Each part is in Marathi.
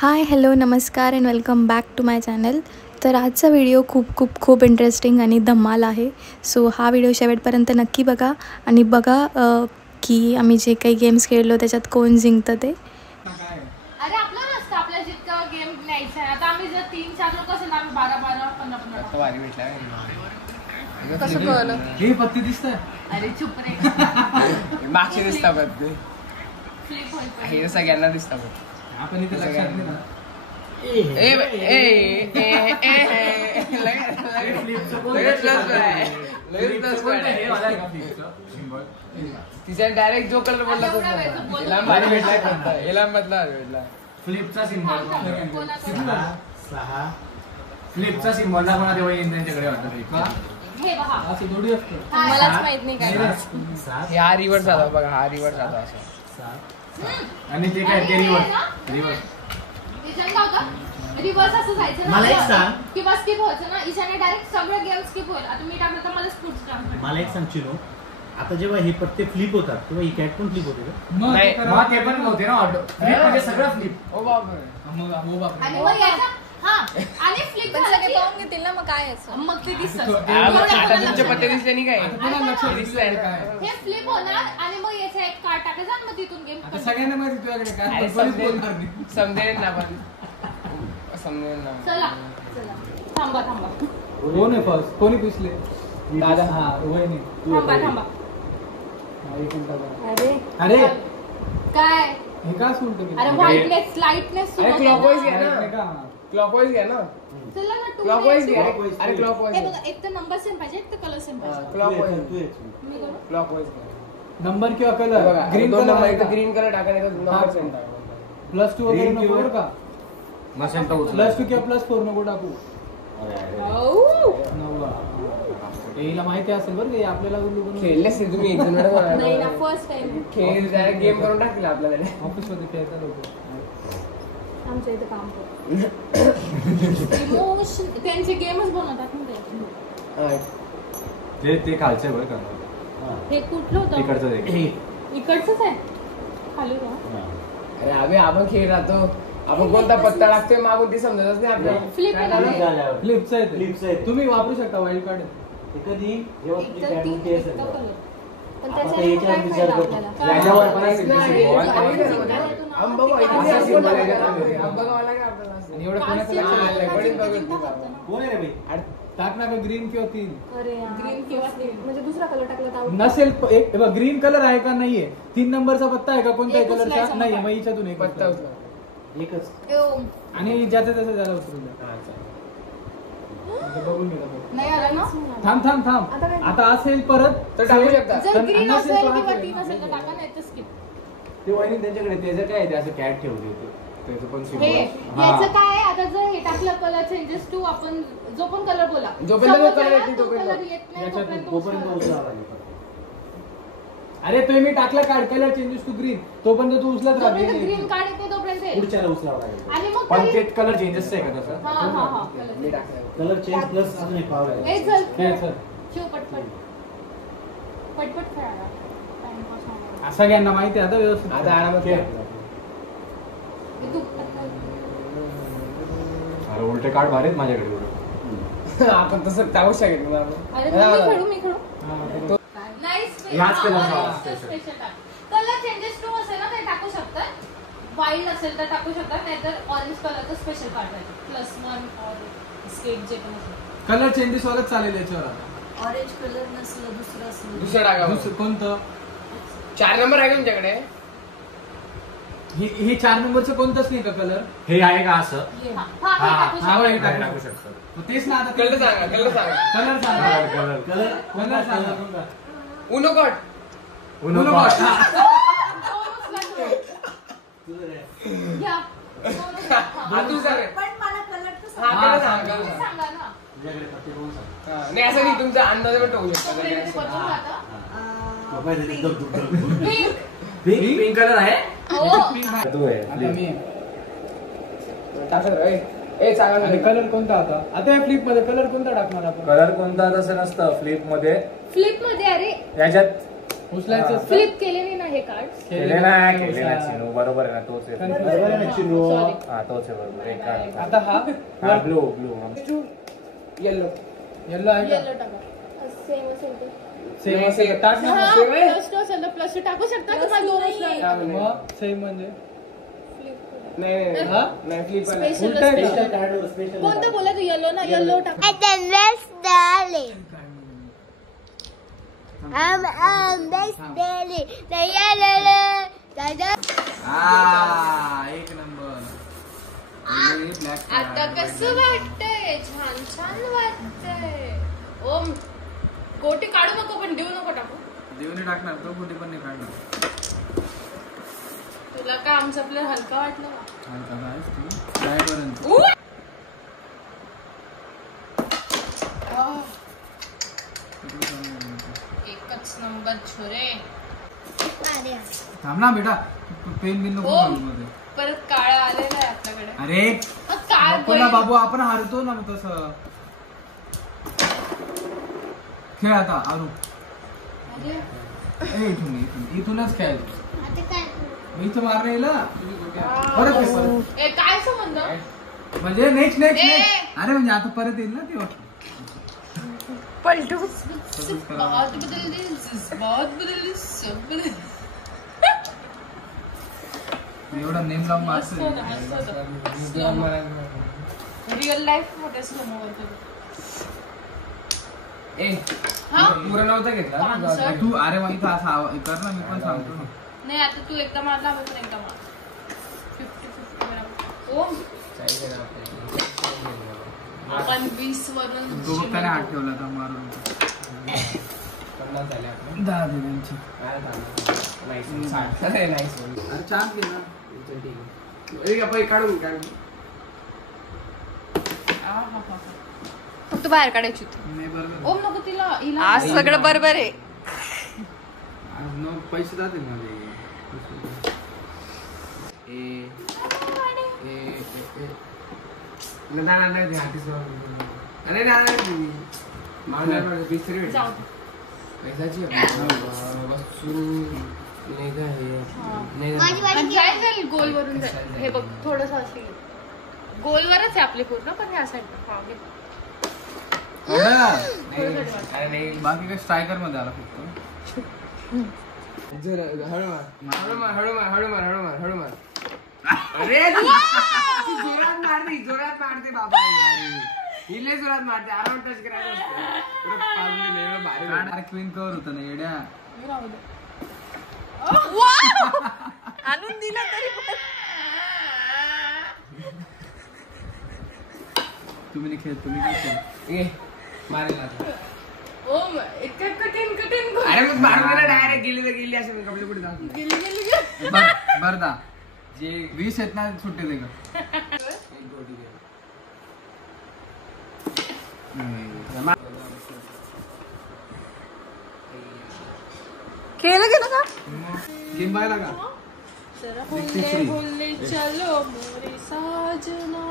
हाय हॅलो नमस्कार and welcome back to my channel. तर आजचा व्हिडिओ खूप इंटरेस्टिंग आणि धमाल आहे. सो हा व्हिडिओ शेवटपर्यंत नक्की बघा आणि बघा की आम्ही जे काही गेम्स खेळलो त्याच्यात कोण जिंकतं ते. अरे आपलं नसतं आपल्या जितकं गेम न्यायचं आहे. आता आम्ही जर 3-4 लोक असेल ना आम्ही 12-12 15-15 वारी भेटला कसं कळलं हे पत्ती दिसतंय. अरे चुप रे मागचे दिसता पत्ती फ्लिप होईल हे सगळ्यांना दिसता पत्ती. आपण इथे लक्षात नाही ना तिच्या डायरेक्ट जो कलर बोलला तो भेटला भेटला फ्लिपचा सिम्बॉल फ्लिपचा सिम्बॉल दाखवणार तेव्हा त्यांच्याकडे वाटत हे बघा असं थोडी असतं. मलाच माहित नाही काय हा रिव्हर्स झाला बघा हा रिव्हर्स झाला असं आणि ते काय ते रिव्हर्स रिव्हर्स असं जायचं मला एक ना सांग. किंवा स्किप व्हायचं ना. ईशाने डायरेक्ट सगळे गेम स्किप होईल. आता मी टाकलं तर मला स्पोर्ट्स टाकलं. मला एक सांग चिनो, आता जेव्हा हे पत्ते फ्लिप होतात तेव्हा ही कॅट पण फ्लिप होते का? नाही मग ते पण होते ना ऑटो फ्लिप म्हणजे सगळं फ्लिप. ओ बापरे आणि मग याचा आणि फ्लिप सगळे पाहून घेतील ना मग काय मग ते दिसतं. आता तुमचे पत्ते दिसले नाही काय दिसलंय काय हे फ्लिप होणार आणि मग याचा एक कार्ड टाकायचा आणि मग तिथून गेम आता सगळ्यांना माहिती तुझ्याकडे काय पण कोणीच बोलणार नाही. समजेल ना पण समजेल ना चला थांबा कोण आहे फर्स्ट कोणी पुसले दादा हा वहिनी थांबा एक मिनिट बघा. अरे अरे काय हे का सुलट केलं? अरे व्हाईटनेस लाईटनेस अरे क्लॉकवाईज घ्या नाही ना का? क्लॉकवाईज घ्या ना चला ना टू क्लॉकवाईज घ्या Clockwise. अरे हे क्लॉकवाईज बघा एक तर नंबर सेम पाहिजे एक तर कलर सेम पाहिजे. क्लॉकवाईज मी करू क्लॉकवाईज घ्या नंबर किंवा बघा colour green green number colour green colour टाका नाही तर नंबर सेम टाका +2 वगैरे Green नको किंवा- बरं का. +2 किंवा +4 नको टाकू. औ. नववा. हिला माहिती असेल बरं का हे आपल्याला खेळले असेल तुम्ही एक जण नाही ना फर्स्ट टाइम खेळ डायरेक्ट गेम करून टाकतील आपल्याला ऑफिस मध्ये खेळता लोक. आमच्या इथे काम करतो. इमोशन त्यांचे गेमच बनवतात ना ते. ते खालचं आहे बरं का हे कुठलं होतं इकडचं आहे. इकडचंच आहे खाली का अरे आपण खेळ राहतो आपण कोणता पत्ता टाकतोय मागून ते समजतच नाही आपल्याला फ्लिप काय आहे झालं? ना ते? फ्लिपचं आहे ते. फ्लिपचं आहे. तुम्ही वापरू शकता वाईल्ड कार्ड. ते कधी जेव्हा एक तुझी तर कॅट तीन मोठी एक असेल तर तेव्हा. कलर. पण आता त्याच्याने मग याच्यावर काय विचार फायदा करतो. आपल्याला? याच्यावर पण काहीच नाही. आपण आंबा जिंकलो. वाईट आपण असा जिंकलो. symbol आहे त्यामध्ये. आंबा गावाला काय आपल्याला असं? आणि एवढं कोणाचं काल लक्षात सिनेमा नाही. पडेल जिंकता बघ जिंकता तू. फक्त ना. कोण आहे रे भाई? अरे टाक ना ग्रीन किंवा 3 अरे ग्रीन किंवा म्हणजे दुसरा कलर टाकला तर out. नसेल एक ग्रीन कलर आहे का नाहीये 3 नंबरचा पत्ता आहे का कोणत्याही एकच कलरचा लायचा नाहीये मग मग हिच्यातून एक पत्ता पत्ता. उचला. एकच. एवं. आणि ज्याचं त्याचं त्याला उचलून द्या. आता बघून घ्या बघ. नाही आला ना थांब आता काय? आता असेल परत तर टाकू शकता. जर पण ग्रीन नसेल असेल तर किंवा हा 3 असेल तर टाका नाही तर स्किप. ते वहिनी त्यांच्याकडे त्याचं काय आहे ते असं कॅट ठेवली होती त्याचं पण हे सिम्बॉल याचं काय आहे आता जर हे टाकलं कलर चेंजेस टू आपण जो पण कलर बोला जोपर्यंत तो समोरच्याला color येत नाही, तो तोपर्यंत. color येत नाही याच्यात तोपर्यंत तोपर्यंत उचलावा. उचलावा लागेल. अरे तुम्ही टाकला card colour changes to green तोपर्यंत तू उचलत जोपर्यंत राहते. ग्रीन कार्ड येते तोपर्यंत येईल. पुढच्याला उचलावा लागेल. आणि मग पण काही- ते कलर चेंजेस आहे का तसं हा मी टाकलं. कलर चेंज प्लस अजून एक पावर आहे. ए चल काय सर शिव पटपट खेळायला टाइमपास होणार. सगळ्यांना माहिती आहे आता व्यवस्थित आता आरामात खेळ. हे तू पटपट. अरे उलटे कार्ड भारीत माझ्याकडे एवढं. आपण तसं टाकू शकत नाही अरे आपण. मी खेळू हा. नाही ह्याच कलरचा स्पेशल टाक. कलर चेंजेस टू असेल ना ते टाकू शकतात. वाईल्ड असेल तर टाकू शकतात नाहीतर ऑरेंज कलरचं स्पेशल कार्ड आहे +1 और स्केट जे पण असेल. कलर चेंजेस वालाच चालेल याच्यावर आता. ऑरेंज कलर नसलं दुसरं असलं दुसरं टाका बघ. दुसरं कोणतं 4 नंबर आहे का तुमच्याकडे हे 4 नंबरचं कोणतंच नाही का कलर. हे आहे का असं हे टाकू हा शकतात. वळी टाकू टाकू शकतो मग तेच ना आता कलर सांगा कलर सांगा. कलर सांगा कलर कलर कलर सांगा कोणता. Uno caught. Uno Uno caught. हा. घ्या. हा तू सांग. पण मला कलर तर हा हा, कलर सांगा तुम्ही कलर सांगा. सांगा ना. तुझ्याकडे पत्ते कोण सांग? हा, नाही असं नाही तुमचा अंदाज पण ठेवू शकता तोपर्यंत असं. बदलून जातं. बाबा, इथे एकदम दुःख. Pink. पिंक कलर आहे हो. तू आहे आता मी टाका रे. ए सांगा आणि ना. कलर कोणता आता या फ्लिप मध्ये कलर कोणता टाकणार आपण. कलर कोणता तसं नसतं फ्लिप मध्ये फ्लिप मध्ये अरे याच्यात उचलायचं फ्लिप केलेली ना हे कार्ड. केलेला चिनू बरोबर आहे ना तोच आहे. बरोबर आहे ना चिनू? हा तोच आहे बरोबर. एक कार्ड. आता हा ब्लू येलो येलो आहे का? येलो टाका. सेम असेल ते. सेम असेल टाक ना. हा प्लस टू असेल तर प्लस टू टाकू शकता तुम्हाला दोन असणार. मग सेम म्हणजे स्पेशल कोणतं बोला तू? येलो ना येलो टाका. एक नंबर. आता कसं वाटतंय? छान छान वाटतंय. ओम गोटी काढू नको पण देऊ नको टाकू. देवने टाकणार तो कुठे पण नाही काढणार. तुला काय आमचं प्लेअर हलका वाटलं का? काय पर्यंत एकच नंबर छोरे. थांब ना बेटा पेन बिन नको ओम. घालू मध्ये. परत काळा आलेला आहे आपल्याकडे. अरे काय नको ना बाबू आपण हारतो ना मग तसं. खेळ आता आरू. इथूनच खेळ. इथं मारणे येईल परत काय संबंध? म्हणजे नेक्स्ट अरे म्हणजे आता परत येईल ना तेव्हा पलटू. बहुत बदलली सब बदलली. एवढा नेम लावून मारतो. रिअल लाईफ मध्ये स्लो होतो. पुरा नव्हता घेतला तू. अरे मग इथं असं कर ना मी पण सांगतो ना. नाही आता तू एकदा मारला आपण एकदा मार. 50-50 ओम आपण 20 वरून तो त्याने हात ठेवला होता मारून. 10 दे त्यांची. अरे चान्स गेला. काढून फक्त बाहेर काढायची होती. नाही बरोबर. ओम नको तिला हिला. आज सगळं बरोबर आहे. पैसे जातील माझे. अरे जाऊ. पैशाची वस्तू जाईल जाईल गोल वरून जाईल. हे बघ थोडस असेल गोलवरच आहे आपली पूर्ण पण ह्या साईड. बाकी काय स्ट्रायकर मध्ये आला फक्त. हळूमार. अरे जोरात मारते बाबा. हिले जोरात मारते. आराम टच करायचं. क्वीन कवर होतं ना येड्या. आणून दिला तरी तुम्ही खेळ. तुम्ही काय खेळ मारेल. ओम इतकं कठीण अरे मग मारून डायरेक्ट गेली असे कपडे कुठे जाऊ. बरदा जे 20 आहेत ना सुट्टे दे का. खेळलं गेलं का? गेम बघायला का. बोलले चलो मोरे साजना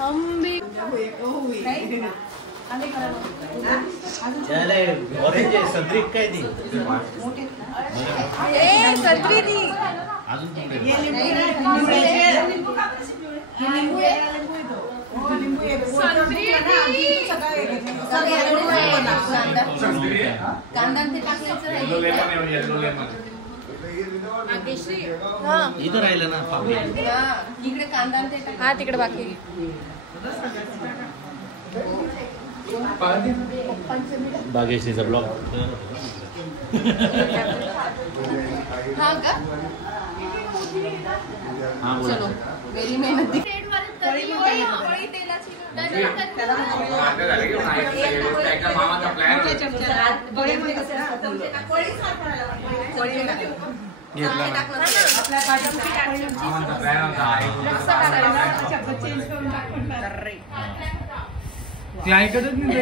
हम भी. ऑरेंज आहे संत्री काय ती संत्री ती इथं राहिलं ना. इकडे कांदा हा तिकडे बाकी. बागेश्रीचा ब्लॉग. हा का. चलो वेरी मेहनती. ते ऐकतच नाही.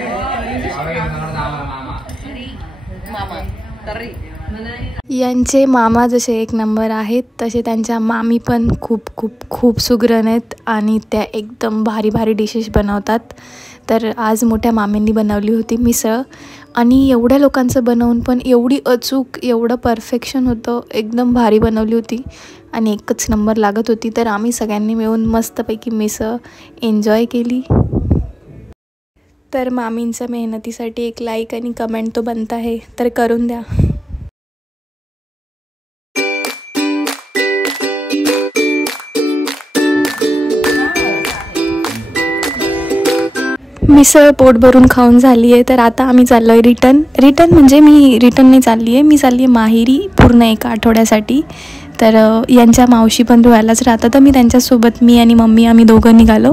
यांचे मामा जसे एक नंबर आहेत तसे त्यांच्या मामी पण खूप खूप खूप सुगरण आहेत आणि त्या एकदम भारी भारी डिशेस बनवतात. तर आज मोठ्या मामींनी बनवली होती मिसळ आणि एवढ्या लोकांचं बनवून पण एवढी अचूक, एवढं परफेक्शन होतं, एकदम भारी बनवली होती आणि एकच नंबर लागत होती. तर आम्ही सगळ्यांनी मिळून मस्तपैकी मिसळ एन्जॉय केली. तर मामींच्या मेहनतीसाठी एक लाईक आणि कमेंट तो बनत आहे, तर करून द्या. मिसळ पोट भरून खाऊन झाली आहे. तर आता आम्ही चाललो आहे रिटर्न म्हणजे मी रिटर्न नाही चालली आहे, मी चालली आहे माहेरी पूर्ण एका आठवड्यासाठी. तर यांच्या मावशी पण धुळ्यालाच राहतात, तर मी त्यांच्यासोबत मी आणि मम्मी आम्ही दोघं निघालो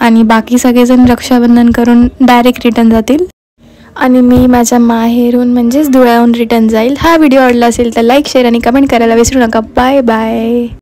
आणि बाकी सगळेजण रक्षाबंधन करून डायरेक्ट रिटर्न जातील आणि मी माझ्या माहेरून म्हणजेच धुळ्याहून रिटर्न जाईल. हा व्हिडिओ आवडला असेल तर लाईक, शेअर आणि कमेंट करायला विसरू नका. Bye bye.